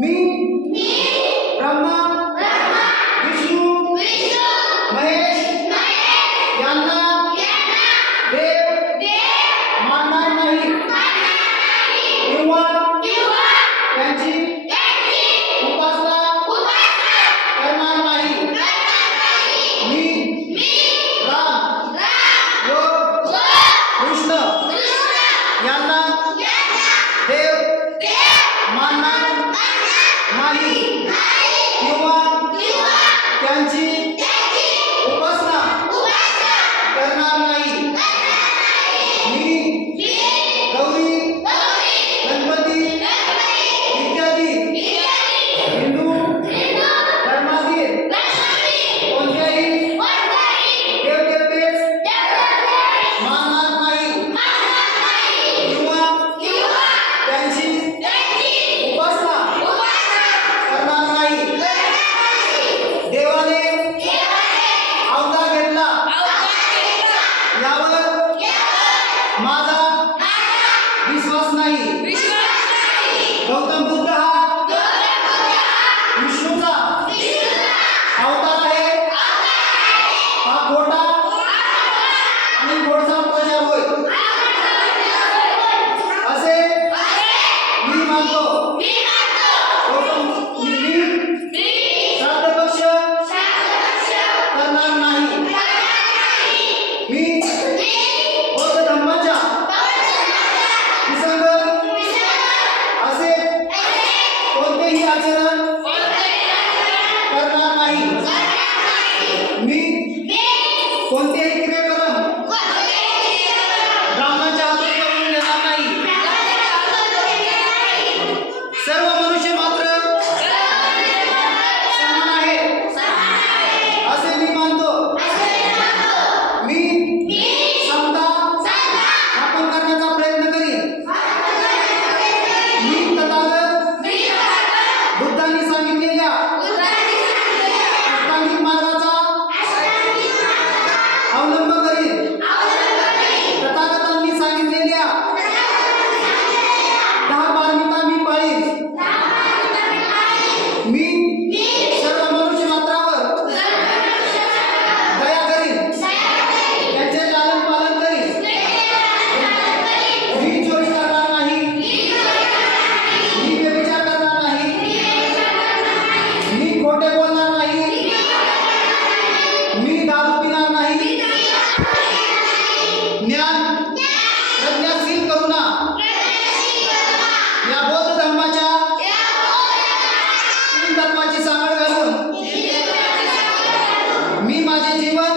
मी ब्रह्मा विष्णू महेश यांना আমি próximo aí. आचरण करणार नाही. मी कोणते मी माझे जीवन